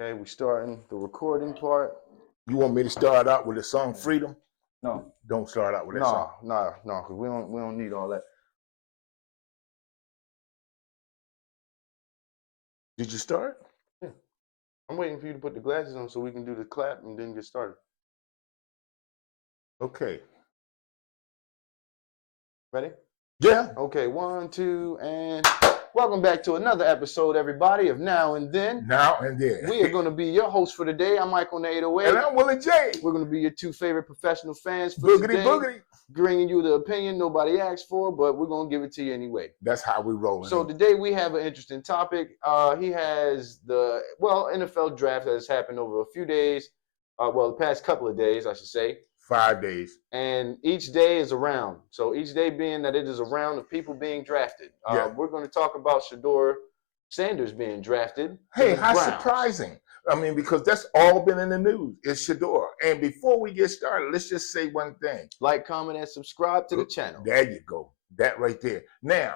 Okay, we starting the recording part. You want me to start out with the song Freedom? No. Don't start out with that song. No, because we don't need all that. Did you start? Yeah. I'm waiting for you to put the glasses on so we can do the clap and then get started. Okay. Ready? Yeah. Okay, 1, 2, and welcome back to another episode, everybody, of Now and Then. Now and Then. We are going to be your host for today. I'm Michael on the 808. And I'm Willie J. We're going to be your two favorite professional fans for Boogity today. boogity. Bringing you the opinion nobody asked for, but we're going to give it to you anyway. That's how we roll. So today we have an interesting topic. He has the NFL draft that has happened over a few days. The past couple of days, I should say. 5 days. And each day is a round. So each day being that it is a round of people being drafted. We're going to talk about Shedeur Sanders being drafted. Hey, how surprising. I mean, because that's all been in the news. It's Shedeur. And before we get started, let's just say one thing. Like, comment, and subscribe to the channel. There you go. That right there. Now,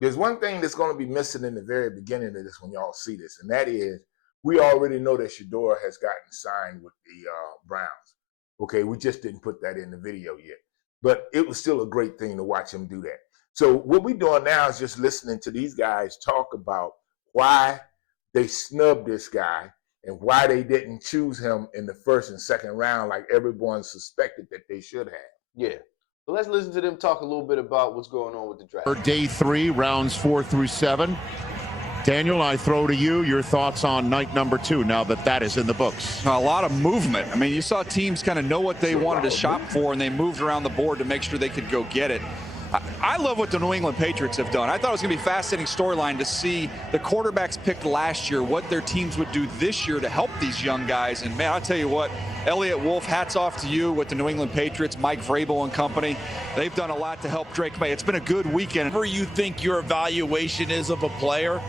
there's one thing that's going to be missing in the very beginning of this when y'all see this, and that is we already know that Shedeur has gotten signed with the Browns. Okay, we just didn't put that in the video yet. But it was still a great thing to watch him do that. So what we're doing now is just listening to these guys talk about why they snubbed this guy and why they didn't choose him in the first and second round like everyone suspected that they should have. Yeah. So let's listen to them talk a little bit about what's going on with the draft. For day 3, rounds 4 through 7. Daniel, I throw to you your thoughts on night number 2 now that is in the books. A lot of movement. I mean, you saw teams kind of know what they wanted to shop for, and they moved around the board to make sure they could go get it. I love what the New England Patriots have done. I thought it was going to be a fascinating storyline to see the quarterbacks picked last year, what their teams would do this year to help these young guys. And, man, I'll tell you what, Elliott Wolf, hats off to you with the New England Patriots, Mike Vrabel and company. They've done a lot to help Drake May. It's been a good weekend. Whatever you think your evaluation is of a player,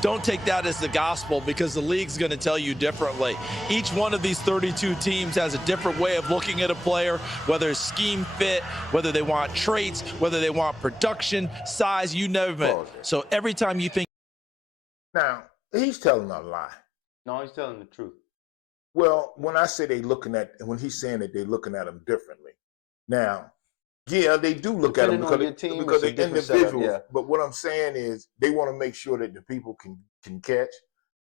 don't take that as the gospel because the league's going to tell you differently. Each one of these 32 teams has a different way of looking at a player, whether it's scheme fit, whether they want traits, whether they want production, size, you name it. So every time you think. Now, he's telling a lie. No, he's telling the truth. Well, when I say when he's saying that they're looking at him differently. Now, yeah, they do look at them because they're individuals. Yeah. But what I'm saying is they want to make sure that the people can catch,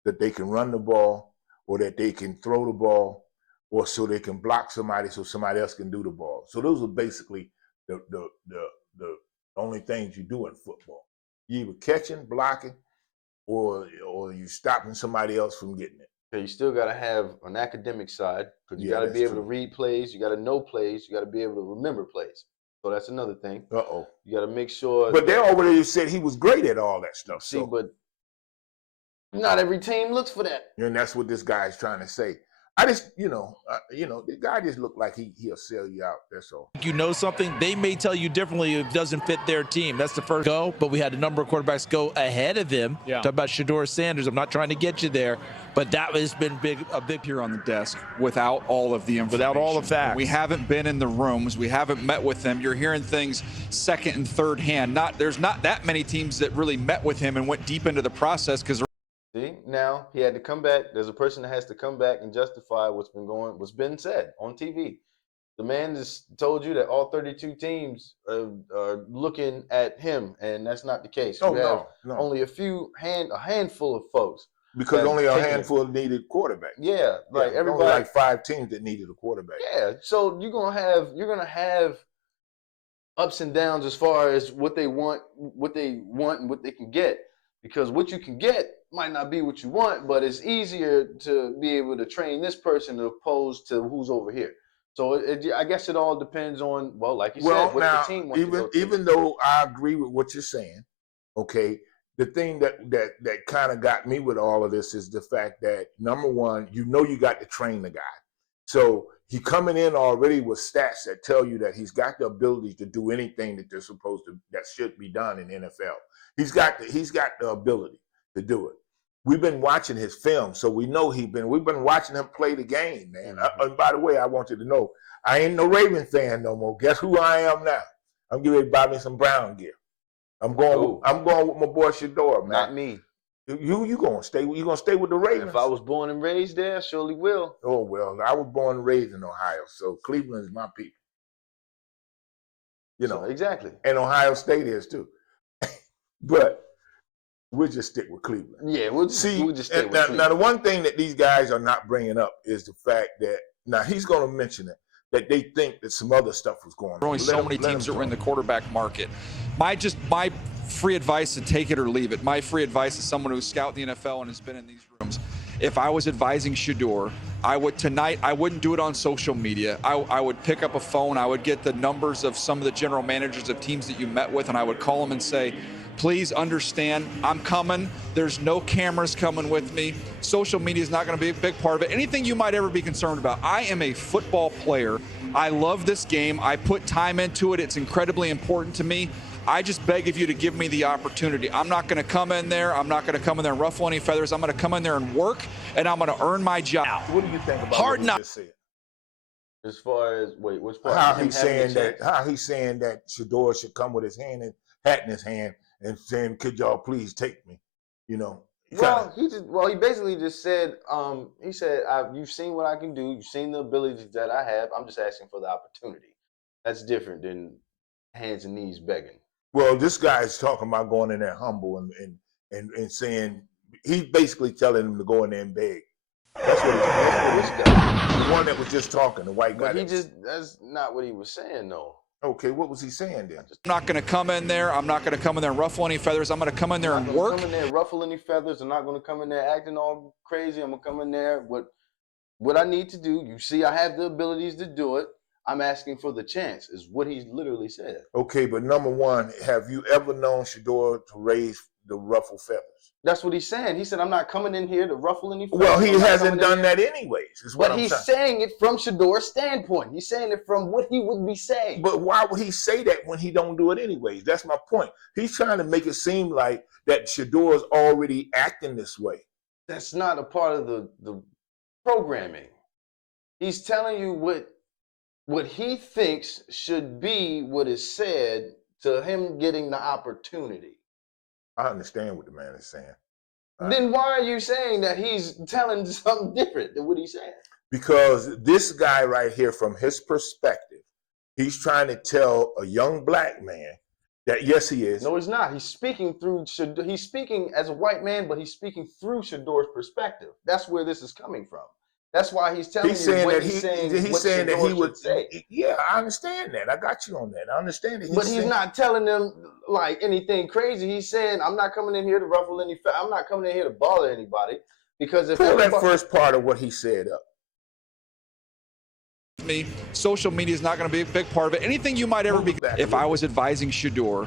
that they can run the ball, or that they can throw the ball, or so they can block somebody so somebody else can do the ball. So those are basically the only things you do in football. You either catching, blocking, or you stopping somebody else from getting it. So you still got to have an academic side because you got to be able to read plays, you got to know plays, you got to be able to remember plays. So that's another thing. Uh-oh. You got to make sure. But they already said he was great at all that stuff. See, but not every team looks for that. And that's what this guy's trying to say. I just, the guy just looked like he'll sell you out. That's all. You know something, they may tell you differently if it doesn't fit their team. That's the first go, but we had a number of quarterbacks go ahead of him. Yeah. Talk about Shedeur Sanders. I'm not trying to get you there, but that has been a big here on the desk without all of the information. Without all the facts. We haven't been in the rooms. We haven't met with them. You're hearing things second and third hand. There's not that many teams that really met with him and went deep into the process because. See, now he had to come back. There's a person that has to come back and justify what's been said on TV. The man just told you that all 32 teams are looking at him, and that's not the case. No. Only a handful of folks. Because only a handful needed quarterback. Yeah, like everybody. Only like 5 teams that needed a quarterback. Yeah, so you're gonna have ups and downs as far as what they want, and what they can get. Because what you can get might not be what you want, but it's easier to be able to train this person as opposed to who's over here. So I guess it all depends on, like you said, what the team wants to go to. Even though I agree with what you're saying, okay, the thing that kind of got me with all of this is the fact that, number one, you got to train the guy. So he coming in already with stats that tell you that he's got the ability to do anything that that should be done in NFL. He's got the ability to do it. We've been watching his film, so we know we've been watching him play the game, man. And by the way, I want you to know, I ain't no Raven fan no more. Guess who I am now? I'm getting ready to buy me some Brown gear. I'm going with my boy Shedeur, man. Not me. You gonna stay? You gonna stay with the Ravens? If I was born and raised there, I surely will. Oh well, I was born and raised in Ohio, so Cleveland is my people. You know, so, exactly. And Ohio State is too. But we'll just stick with Cleveland. Yeah, we'll just stick with Cleveland. Now, the one thing that these guys are not bringing up is the fact that, now he's going to mention it, that they think that some other stuff was going on. There are only so many teams that were in the quarterback market. My free advice to take it or leave it. My free advice is someone who's scouted the NFL and has been in these rooms. If I was advising Shedeur, I wouldn't do it on social media. I would pick up a phone. I would get the numbers of some of the general managers of teams that you met with, and I would call them and say, please understand, I'm coming. There's no cameras coming with me. Social media is not going to be a big part of it. Anything you might ever be concerned about. I am a football player. I love this game. I put time into it. It's incredibly important to me. I just beg of you to give me the opportunity. I'm not going to come in there. I'm not going to come in there and ruffle any feathers. I'm going to come in there and work, and I'm going to earn my job. What do you think about what he just said? As far as, which part? How he's saying that Shedeur should come with his hat in his hand and saying, could y'all please take me? You know. He basically just said, he said, you've seen what I can do. You've seen the abilities that I have. I'm just asking for the opportunity. That's different than hands and knees begging. Well, this guy is talking about going in there humble and saying, he's basically telling him to go in there and beg. That's what he's doing. The one that was just talking, the white guy. But that's not what he was saying, though. Okay, what was he saying then? I'm not going to come in there. I'm not going to come in there and ruffle any feathers. I'm going to come in there and work. I'm not going to come in there and ruffle any feathers. I'm not going to come in there acting all crazy. I'm going to come in there with what I need to do. You see, I have the abilities to do it. I'm asking for the chance, is what he literally said. Okay, but number one, have you ever known Shedeur to raise the ruffle feathers? That's what he's saying. He said, I'm not coming in here to ruffle any feathers. Well, he hasn't done that anyways. But he's saying it from Shedeur's standpoint. He's saying it from what he would be saying. But why would he say that when he don't do it anyways? That's my point. He's trying to make it seem like that Shedeur is already acting this way. That's not a part of the programming. He's telling you what he thinks should be what is said to him getting the opportunity. I understand what the man is saying. Then why are you saying that he's telling something different than what he's saying? Because this guy right here, from his perspective, he's trying to tell a young black man that, yes, he is. No, he's not. He's speaking as a white man, but he's speaking through Shedeur's perspective. That's where this is coming from. That's why he's telling you what he's saying. He's saying that he would say. Yeah, I understand that. I got you on that. I understand it. But he's not telling them like anything crazy. He's saying, I'm not coming in here to ruffle any feathers. I'm not coming in here to bother anybody. Because if pull that first part of what he said up. Social media is not going to be a big part of it. Anything you might ever be. If I was advising Shedeur,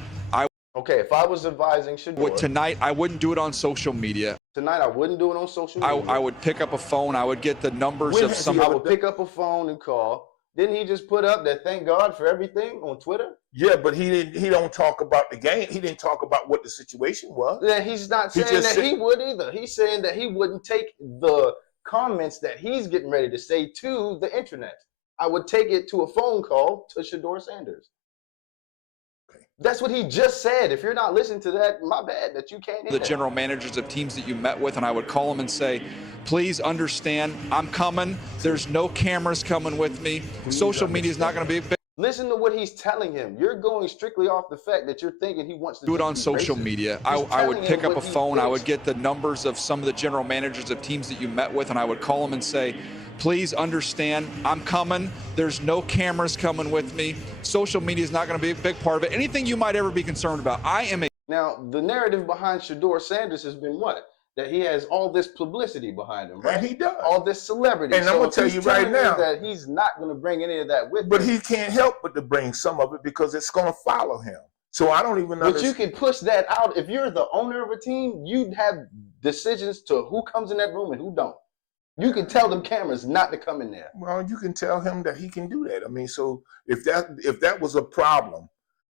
okay, if I was advising Shedeur. Tonight, I wouldn't do it on social media. Tonight, I wouldn't do it on social media. I would pick up a phone. I would get the numbers of some. I would pick up a phone and call. Didn't he just put up that thank God for everything on Twitter? Yeah, but he don't talk about the game. He didn't talk about what the situation was. Yeah, he's not saying that he would either. He's saying that he wouldn't take the comments that he's getting ready to say to the internet. I would take it to a phone call to Shedeur Sanders. That's what he just said. If you're not listening to that, my bad that you can't hear the general managers of teams that you met with, and I would call them and say, please understand, I'm coming. There's no cameras coming with me. Social media is not going to be a big. Listen to what he's telling him. You're going strictly off the fact that you're thinking he wants to do it on social media. I would pick up a phone. I would get the numbers of some of the general managers of teams that you met with, and I would call them and say, please understand, I'm coming. There's no cameras coming with me. Social media is not going to be a big part of it. Anything you might ever be concerned about. Now, the narrative behind Shedeur Sanders has been what? That he has all this publicity behind him, right? And he does. All this celebrity. And I'm going to tell you right now that he's not going to bring any of that with him. But he can't help but to bring some of it because it's going to follow him. So I don't even know. But you can push that out. If you're the owner of a team, you'd have decisions to who comes in that room and who don't. You can tell them cameras not to come in there. Well, you can tell him that he can do that. I mean, so if that was a problem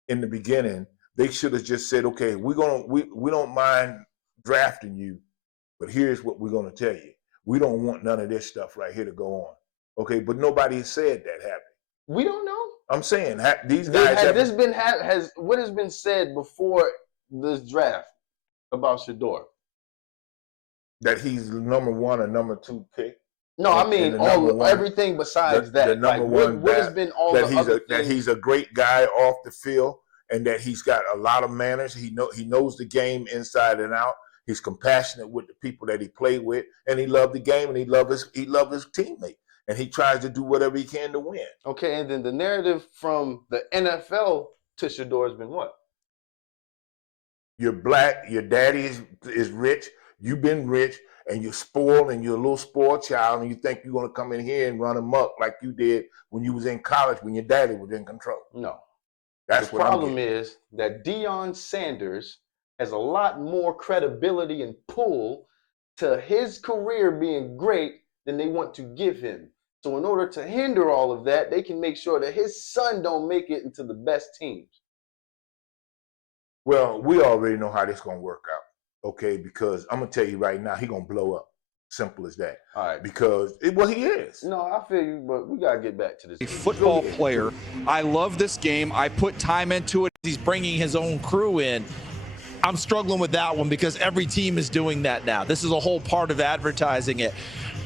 in the beginning, they should have just said, okay, we don't mind drafting you, but here's what we're going to tell you. We don't want none of this stuff right here to go on. Okay, but nobody said that, have they? We don't know. I'm saying these guys what has been said before this draft about Shedeur? That he's number 1 or number 2 pick. No, I mean everything besides that. The number one. What has been all the other things? That he's a great guy off the field, and that he's got a lot of manners. He knows the game inside and out. He's compassionate with the people that he played with, and he loved the game, and he loved his teammate, and he tries to do whatever he can to win. Okay, and then the narrative from the NFL to Shedeur has been what? You're black. Your daddy is rich. You've been rich, and you're spoiled, and you're a little spoiled child, and you think you're going to come in here and run amok like you did when you was in college when your daddy was in control. No. That's the problem is that Deion Sanders has a lot more credibility and pull to his career being great than they want to give him. So in order to hinder all of that, they can make sure that his son don't make it into the best teams. Well, we already know how this going to work out, okay? Because I'm going to tell you right now, he going to blow up. Simple as that. All right. Because, he is. No, I feel you, but we got to get back to this. A football player. I love this game. I put time into it. He's bringing his own crew in. I'm struggling with that one because every team is doing that now. This is a whole part of advertising it.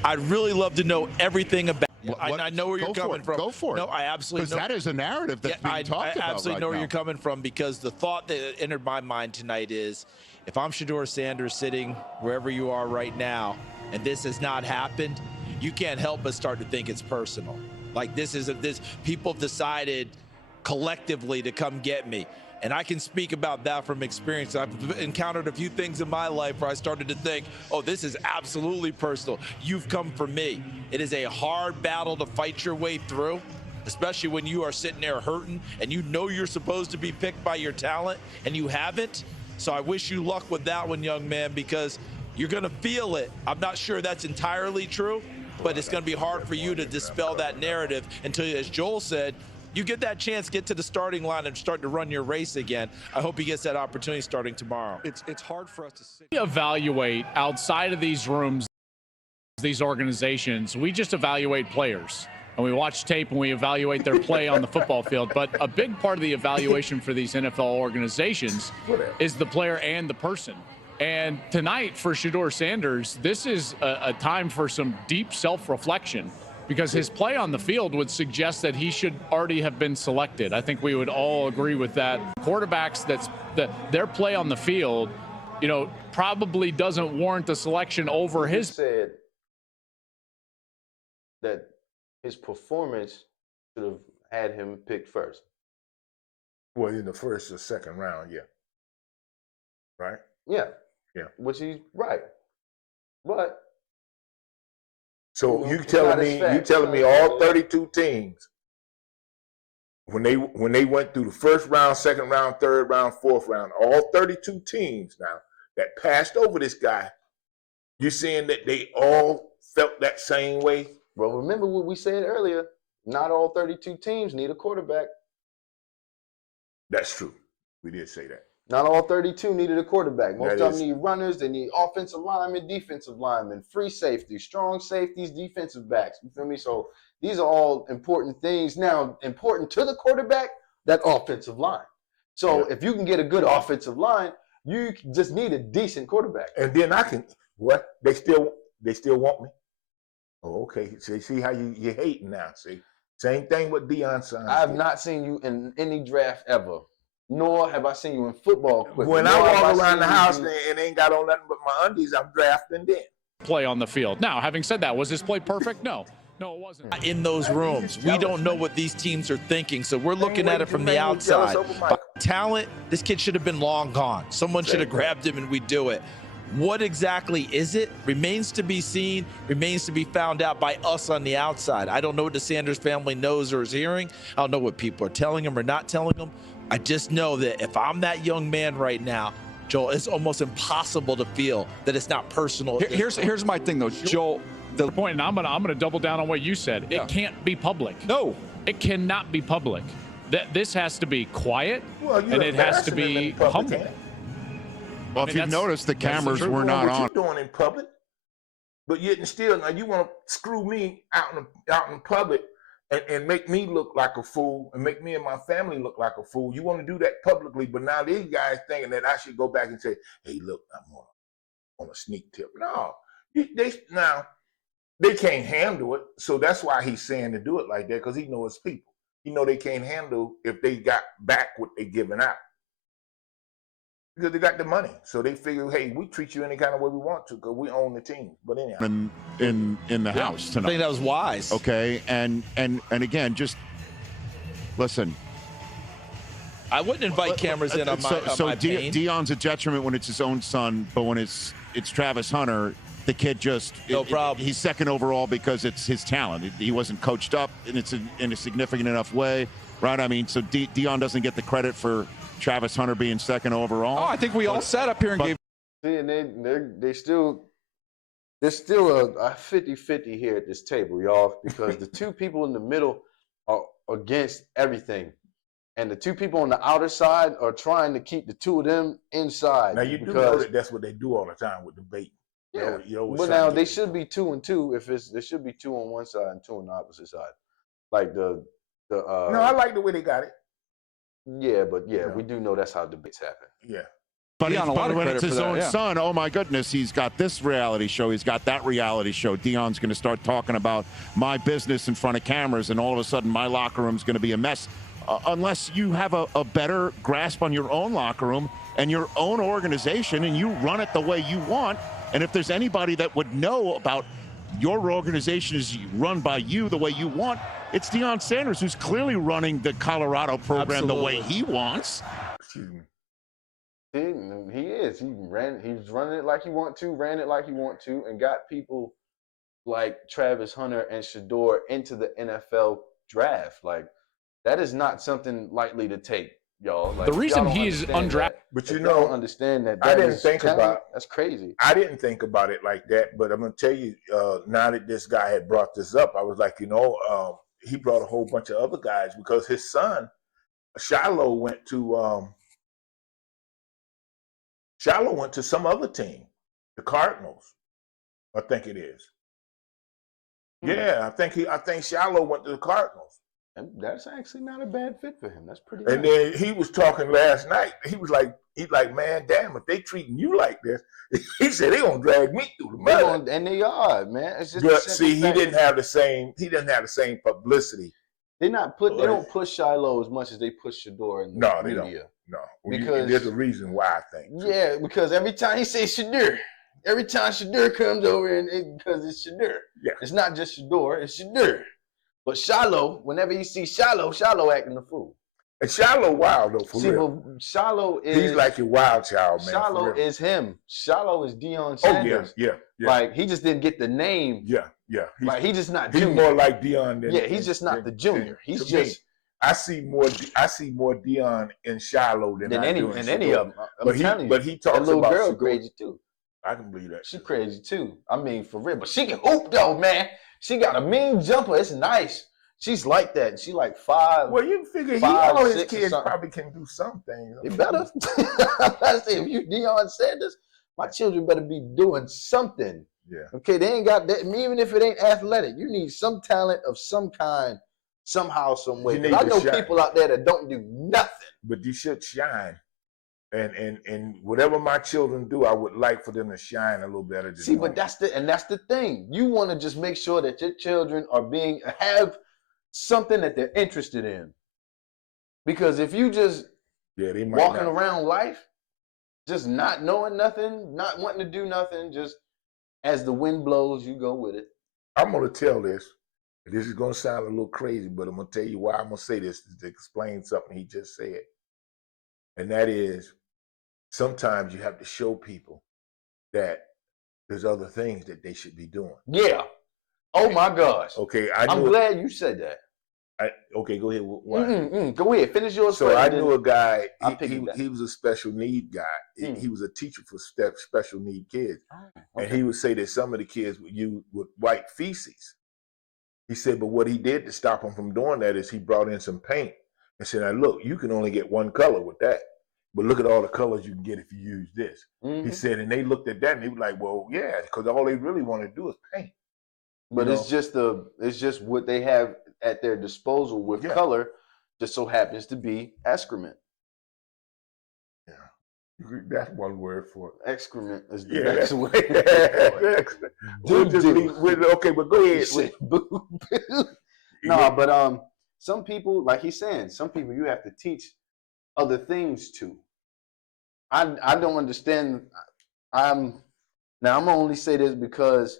I'd really love to know everything about it. I know where you're coming from. Go for it. No, I absolutely know. Because that is a narrative that's being talked about. I absolutely know right where now. you're coming from, because the thought that entered my mind tonight is, if I'm Shedeur Sanders sitting wherever you are right now, and this has not happened, you can't help but start to think it's personal. Like this people have decided collectively to come get me. And I can speak about that from experience. I've encountered a few things in my life where I started to think, oh, this is absolutely personal. You've come for me. It is a hard battle to fight your way through, especially when you are sitting there hurting and you know you're supposed to be picked by your talent and you haven't. So I wish you luck with that one, young man, because you're going to feel it. I'm not sure that's entirely true, but it's going to be hard for you to dispel that narrative until, as Joel said, you get that chance, get to the starting line and start to run your race again. I hope he gets that opportunity starting tomorrow. It's hard for us to see. We evaluate outside of these rooms, these organizations. We just evaluate players. And we watch tape and we evaluate their play on the football field. But a big part of the evaluation for these NFL organizations is the player and the person. And tonight for Shedeur Sanders, this is a time for some deep self-reflection, because his play on the field would suggest that he should already have been selected. I think we would all agree with that. Quarterbacks, their play on the field, probably doesn't warrant the selection over his. Said that his performance should have had him picked first. Well, in the first or second round, yeah. Right? Yeah. Yeah. Which he's right. But so you telling me all 32 teams, when they went through the first round, second round, third round, fourth round, all 32 teams now that passed over this guy, you're saying that they all felt that same way? Well, remember what we said earlier. Not all 32 teams need a quarterback. That's true. We did say that. Not all 32 needed a quarterback. Most of them need runners. They need offensive linemen, defensive linemen, free safety, strong safeties, defensive backs. You feel me? So these are all important things. Now, important to the quarterback, that offensive line. So if you can get a good offensive line, you just need a decent quarterback. And then I can, what? They still want me? Oh, okay. See how you hating now, see? Same thing with Deion Sanders. I have not seen you in any draft ever. Nor have I seen you in football equipment. When I walk around the house and ain't got on nothing but my undies, I'm drafting then. Play on the field. Now, having said that, was his play perfect? No. No, it wasn't. In those rooms, we don't know what these teams are thinking, so we're looking at it from the outside. By talent, this kid should have been long gone. Someone should have grabbed him and we do it. What exactly is it? Remains to be seen, remains to be found out by us on the outside. I don't know what the Sanders family knows or is hearing. I don't know what people are telling them or not telling them. I just know that if I'm that young man right now, Joel, it's almost impossible to feel that it's not personal. Here's my thing, though, Joel. The point, and I'm gonna double down on what you said. Yeah. It can't be public. No, it cannot be public. This has to be quiet, and it has to be humble. Well, if you've noticed, the cameras were not on. What you doing in public? But yet and still, now you want to screw me out in public and make me look like a fool and make me and my family look like a fool. You want to do that publicly, but now these guys thinking that I should go back and say, hey, look, on a sneak tip. No, they can't handle it. So that's why he's saying to do it like that, because he knows his people. He know they can't handle if they got back what they giving out. Because they got the money. So they figure, hey, we treat you any kind of way we want to because we own the team. But anyhow. In the house tonight. I think that was wise. Okay. And again, just listen. I wouldn't invite cameras in on my pain. Deion's a detriment when it's his own son, but when it's Travis Hunter, the kid just no problem. He's second overall because it's his talent. He wasn't coached up, and it's in a significant enough way, right? I mean, so Deion doesn't get the credit for Travis Hunter being second overall. Oh, I think we all sat up here and gave. See, and there's still a 50-50 here at this table, y'all, because the two people in the middle are against everything. And the two people on the outer side are trying to keep the two of them inside. Now, you do know that that's what they do all the time with debate. Yeah, but now they should be 2 and 2. There should be 2 on one side and 2 on the opposite side. Like no, I like the way they got it. Yeah, but we do know that's how debates happen. Yeah. But when it's his own son, oh my goodness, he's got this reality show, he's got that reality show. Deion's going to start talking about my business in front of cameras, and all of a sudden my locker room's going to be a mess. Unless you have a better grasp on your own locker room and your own organization, and you run it the way you want. And if there's anybody that would know about your organization is run by you the way you want, it's Deion Sanders, who's clearly running the Colorado program the way he wants. Excuse me. He is. He's running it like he want to, ran it like he want to, and got people like Travis Hunter and Shedeur into the NFL draft. Like, that is not something lightly to take, y'all. Like, the reason he's undrafted. But you don't understand that. I didn't think about. That's crazy. I didn't think about it like that, but I'm gonna tell you. Now that this guy had brought this up, I was like, he brought a whole bunch of other guys because his son, Shiloh, went to some other team, the Cardinals, I think it is. Yeah, I think Shiloh went to the Cardinals. And that's actually not a bad fit for him. That's pretty. And then he was talking last night. He's like, man, damn, if they treating you like this, he said they gonna drag me through the mud. And they are, man. It's just but see, he didn't have the same publicity. They don't push Shiloh as much as they push Shedeur in the media. Don't. No, because there's a reason why, I think. Yeah, because every time he says Shedeur, every time Shedeur comes over, because it's Shedeur. Yeah. It's not just Shedeur, it's Shedeur. But Shiloh, whenever you see Shiloh acting the fool. And Shiloh wild though, for real. But Shiloh is. He's like your wild child, man. Shiloh is him. Shiloh is Deion Sanders. Oh, yeah. Like, he just didn't get the name. Yeah. Like, he's just not He's junior. more like Deion than. Yeah, he's just not the junior. He's just. I see more Deion in Shiloh than any of them. But he talks about. That little girl crazy too. I can believe that. She crazy too. I mean, for real. But she can hoop though, man. She got a mean jumper. It's nice. She's like that. She like 5. Well, you figure all his kids probably can do something. They better. I say, if you Deion Sanders, my children better be doing something. Yeah. Okay, they ain't got that. Even if it ain't athletic, you need some talent of some kind, somehow, some way. I know people out there that don't do nothing. But you should shine. And whatever my children do, I would like for them to shine a little better. But that's the thing. You want to just make sure that your children are have something that they're interested in. Because if you just walking around life, just not knowing nothing, not wanting to do nothing, just as the wind blows, you go with it. I'm gonna tell this. This is gonna sound a little crazy, but I'm gonna tell you why I'm gonna say this to explain something he just said. And that is, sometimes you have to show people that there's other things that they should be doing. Yeah. Oh my gosh. Okay, I'm glad you said that. Okay, go ahead. Go ahead. Finish your story. So I knew a guy. He was a special need guy. He was a teacher for special need kids, and he would say that some of the kids would use white feces. He said, but what he did to stop them from doing that is he brought in some paint and said, "Now look, you can only get one color with that, but look at all the colors you can get if you use this." He said, and they looked at that and they were like, "Well, yeah, because all they really want to do is paint." But it's just what they have at their disposal with color, just so happens to be excrement. Yeah. That's one word for it. Excrement is the best way. Okay, but go ahead. No, but some people, like he's saying, some people you have to teach other things to. I don't understand. I'm gonna only say this because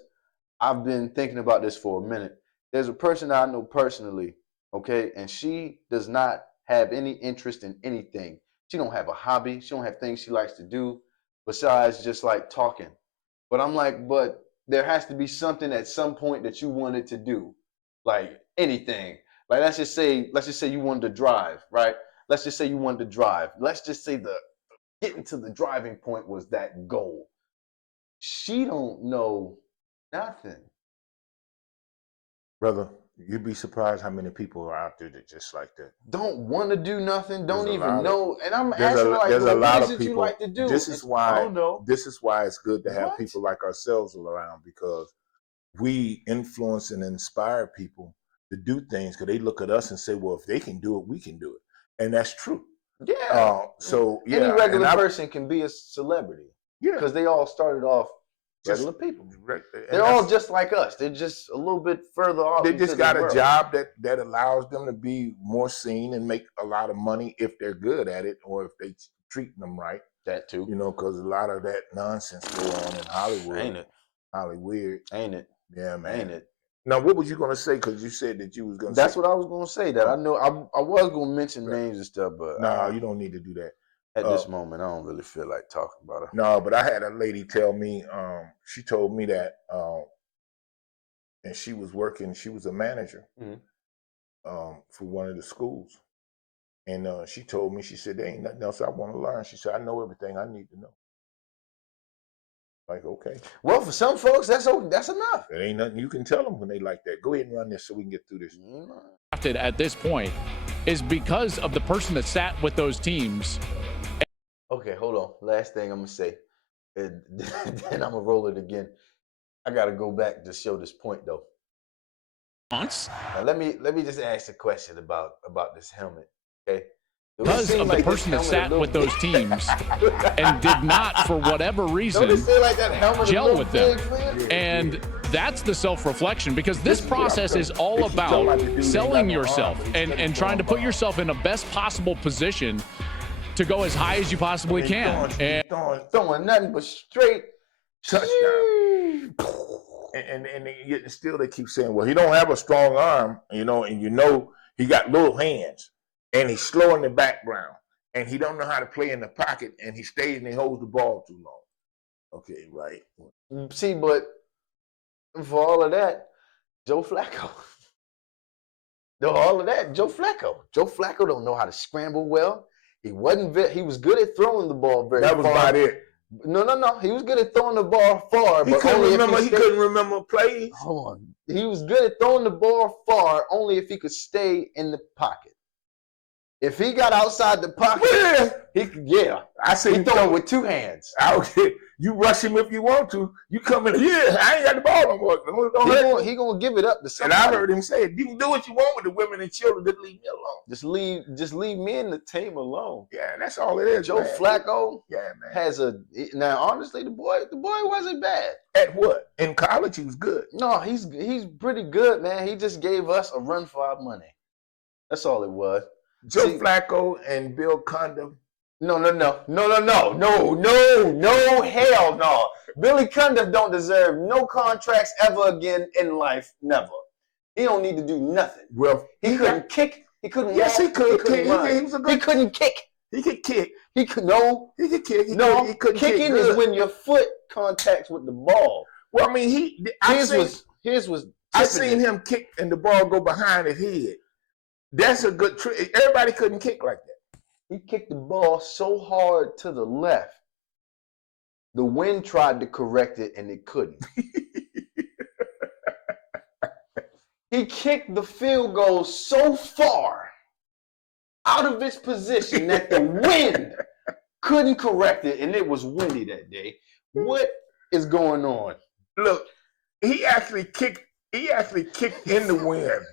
I've been thinking about this for a minute. There's a person that I know personally, okay, and she does not have any interest in anything. She don't have a hobby. She don't have things she likes to do besides just like talking. But I'm like, but there has to be something at some point that you wanted to do, like anything. Like let's just say you wanted to drive, right? Let's just say you wanted to drive. Let's just say the getting to the driving point was that goal. She don't know nothing. Brother, you'd be surprised how many people are out there that just like that. Don't want to do nothing, don't even know. And I'm asking like, there's a lot of people. You like to do? This is why it's good to have people like ourselves around, because we influence and inspire people to do things because they look at us and say, well, if they can do it, we can do it. And that's true. Yeah. Any regular person can be a celebrity. Yeah. Because they all started off regular people. They're all just like us. They're just a little bit further off. They just got a job that allows them to be more seen and make a lot of money if they're good at it or if they treat them right. That too. You know, because a lot of that nonsense go on in Hollywood. Ain't it? Hollywood. Ain't it? Yeah, man. Ain't it? Now, what was you going to say? Because you said that you was going to That's what I was going to say. That I know I was going to mention names and stuff, but no, you don't need to do that. At this moment, I don't really feel like talking about her. No, but I had a lady tell me, she told me that, and she was working, she was a manager for one of the schools. And she told me, she said, there ain't nothing else I want to learn. She said, I know everything I need to know. Like, okay. Well, for some folks, that's enough. There ain't nothing you can tell them when they like that. Go ahead and run this so we can get through this. At this point is because of the person that sat with those teams. Okay, hold on. Last thing I'm gonna say, and then I'm gonna roll it again. I gotta go back to show this point though. Now, let me just ask a question about this helmet. Okay. Because of the person that sat with those teams and did not, for whatever reason, gel with them. And that's the self-reflection, because this process is all about selling yourself and trying to put yourself in the best possible position to go as high as you possibly can. And throwing nothing but straight touchdown. And still they keep saying, well, he don't have a strong arm, you know, and you know he got little hands. And he's slow in the background, and he don't know how to play in the pocket, and he stays and he holds the ball too long. Okay, right. See, but for all of that, Joe Flacco. Joe Flacco don't know how to scramble well. He was good at throwing the ball very far. That was about it. No. He was good at throwing the ball far. He couldn't remember plays. Hold on. He was good at throwing the ball far only if he could stay in the pocket. If he got outside the pocket, he could, I say he throw it with two hands. Okay. You rush him if you want to. You come in, I ain't got the ball no more. He gonna give it up to somebody. And I heard him say, you can do what you want with the women and children, just leave me alone. Just leave me and the team alone. Yeah, that's all it is. Joe Flacco has now honestly the boy wasn't bad. At what? In college he was good. No, he's pretty good, man. He just gave us a run for our money. That's all it was. Joe Flacco and Bill Condon. No, hell no. Billy Cundiff don't deserve no contracts ever again in life, never. He don't need to do nothing. Well, he couldn't kick. He couldn't. Yes, walk, he could. He couldn't kick. He could kick. He could no. He could kick. He couldn't kicking is when your foot contacts with the ball. Well, I mean, his was. I seen him kick and the ball go behind his head. That's a good trick. Everybody couldn't kick like that. He kicked the ball so hard to the left. The wind tried to correct it and it couldn't. He kicked the field goal so far out of its position that the wind couldn't correct it, and it was windy that day. What is going on? Look, he actually kicked in the wind.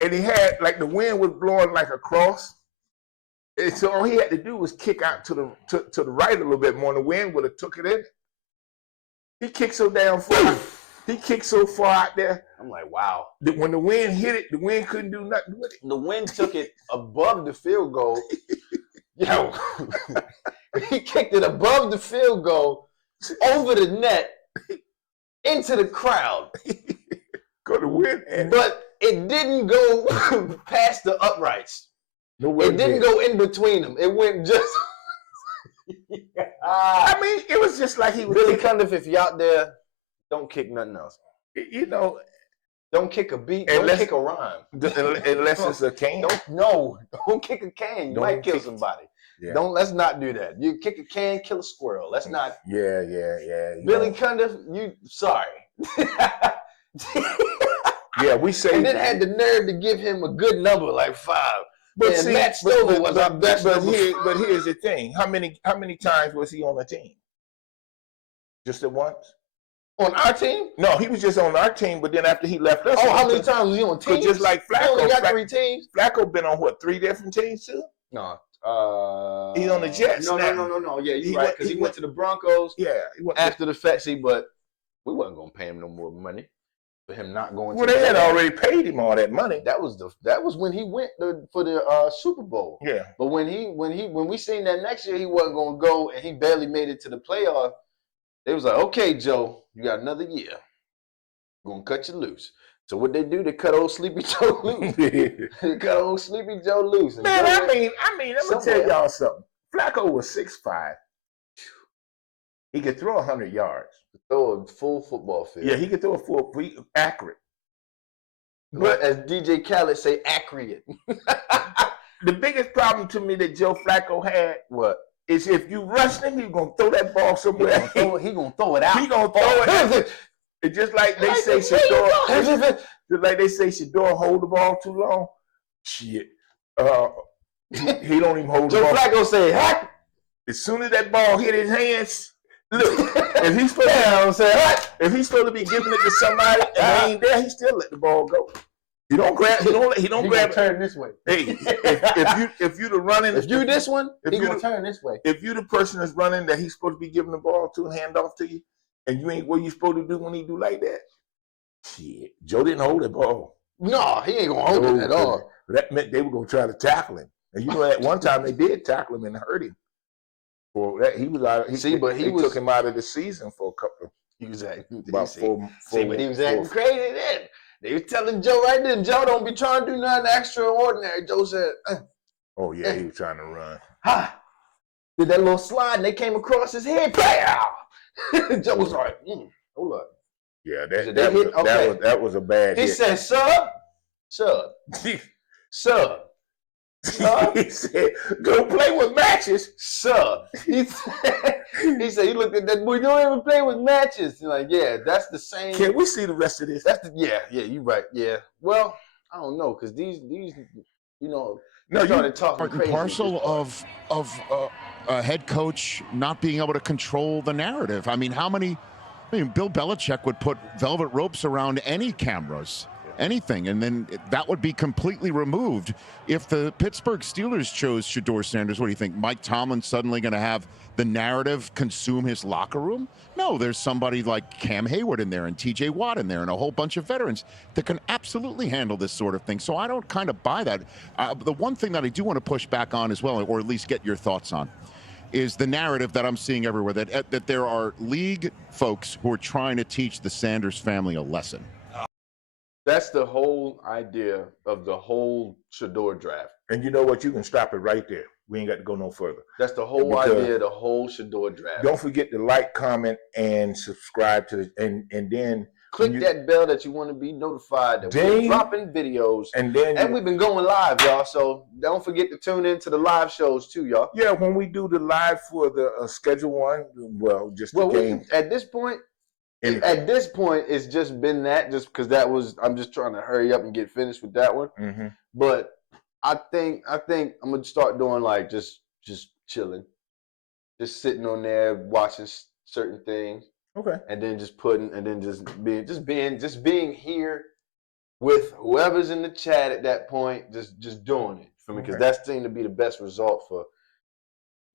And he had, like, the wind was blowing like across. And so all he had to do was kick out to the right a little bit more, and the wind would have took it in. He kicked so damn far. He kicked so far out there. I'm like, wow. When the wind hit it, the wind couldn't do nothing with it. The wind took it above the field goal. Yo, he kicked it above the field goal, over the net, into the crowd. Go to win. But it didn't go past the uprights. It didn't go in between them. It went just. I mean, it was just like he was. Billy Cundiff, if you out there, don't kick nothing else. You know, don't kick a beat. Don't kick a rhyme. Unless it's a can. Don't kick a can. You might kill somebody. Yeah. Let's not do that. You kick a can, kill a squirrel. Let's not. Yeah. Billy Cundiff, sorry. Yeah, we say. And then had the nerve to give him a good number like 5. But see, Matt Stover was our best. But here's the thing: how many times was he on the team? Just at once. On our team? No, he was just on our team. But then after he left us, how many times was he on teams? Just like Flacco, he only got 3 teams. Flacco been on what, 3 different teams too? No. He's on the Jets. No. Yeah, you're right. Because he went to the Broncos. Yeah. After the fact, but we wasn't gonna pay him no more money for him not going. Well, they had already paid him all that money. That was when he went for the Super Bowl. Yeah. But when we seen that next year he wasn't gonna go and he barely made it to the playoff, they was like, okay, Joe, you got another year. We're gonna cut you loose. So what they do? They cut old Sleepy Joe loose. They cut old Sleepy Joe loose. Man, I mean, I'm gonna tell y'all something. Flacco was 6'5". He could throw 100 yards. Throw a full football field. Yeah, he could throw a full, accurate. But as DJ Khaled say, accurate. The biggest problem to me that Joe Flacco had, is if you rush him, he's gonna throw that ball somewhere. He gonna throw it out. He gonna throw it out. It's just like they say Shador. Just like they say Shador hold the ball too long. Shit. He don't even hold the ball. Joe Flacco say, "Hack!" As soon as that ball hit his hands, look. If he's supposed to be giving it to somebody and they ain't there, he still let the ball go. He don't grab. He don't grab it. Turn this way. Hey, if you the running, if you this one, he gonna turn this way. If you the person that's running that he's supposed to be giving the ball to and hand off to you, and you ain't what you supposed to do when he do like that. Shit, Joe didn't hold the ball. No, he ain't gonna hold it at all. That meant they were gonna try to tackle him. And you know, at one time they did tackle him and hurt him. Well, that he was out. He took him out of the season for a couple. He was acting. About 4. But he was acting crazy then. They was telling Joe right then, Joe, don't be trying to do nothing extraordinary. Joe said, "Oh yeah, he was trying to run." Ha! Did that little slide and they came across his head. Pow! Joe was like, hold up. Yeah, that was a bad hit. He said, sub. He said, go play with matches. Sub. He said, he looked at that boy, you don't even play with matches. He's like, yeah, that's the same. Can we see the rest of this? Yeah, you right. Yeah. Well, I don't know, because these, you know, no, started talking crazy. Parcel of a head coach not being able to control the narrative. I mean, Bill Belichick would put velvet ropes around any cameras, anything, and then that would be completely removed. If the Pittsburgh Steelers chose Shador Sanders, what do you think? Mike Tomlin's suddenly going to have the narrative consume his locker room? No, there's somebody like Cam Hayward in there and TJ Watt in there and a whole bunch of veterans that can absolutely handle this sort of thing. So I don't kind of buy that. The one thing that I do want to push back on as well, or at least get your thoughts on, is the narrative that I'm seeing everywhere, that there are league folks who are trying to teach the Sanders family a lesson. That's the whole idea of the whole Shador draft. And you know what? You can stop it right there. We ain't got to go no further. That's the whole idea of the whole Shador draft. Don't forget to like, comment, and subscribe to and then click that bell that you want to be notified that we're dropping videos. And we've been going live, y'all. So don't forget to tune in to the live shows too, y'all. Yeah, when we do the live for the schedule one, game. At this point, it's just been that, just because I'm just trying to hurry up and get finished with that one. Mm-hmm. But I think I'm gonna start doing like just chilling, just sitting on there watching certain things. Okay. And then just being here with whoever's in the chat at that point, just doing it For me, because that seemed to be the best result for,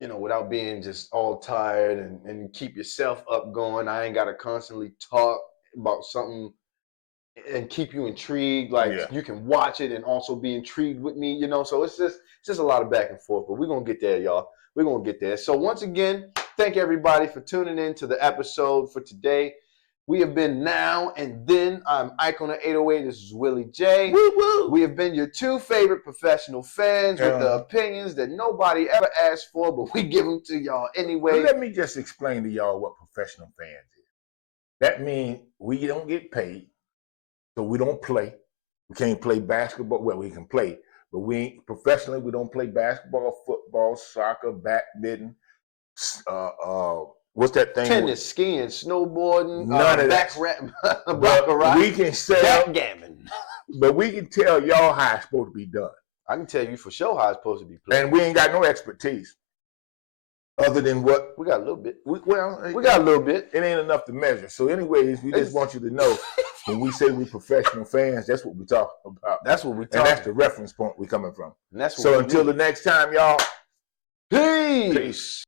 without being just all tired and keep yourself up going. I ain't got to constantly talk about something and keep you intrigued. Like you can watch it and also be intrigued with me, So it's just a lot of back and forth, but we're going to get there, y'all. We're going to get there. So once again, thank everybody for tuning in to the episode for today. We have been Now and Then. I'm Ike on the 808. This is Willie J. Woo, woo. We have been your two favorite professional fans with the opinions that nobody ever asked for, but we give them to y'all anyway. Let me just explain to y'all what professional fans is. That means we don't get paid, so we don't play. We can't play basketball. Well, we can play, but we ain't professionally. We don't play basketball, football, soccer, badminton. What's that thing? Tennis, skiing, snowboarding, none of that. But we can sell backgammon. But we can tell y'all how it's supposed to be done. I can tell you for sure how it's supposed to be played. And we ain't got no expertise other than what we got a little bit. We got a little bit. It ain't enough to measure. So, anyways, we just want you to know when we say we professional fans, that's what we talk about. That's what we talk. And that's the reference point we're coming from. And that's what so until the next time, y'all. Peace.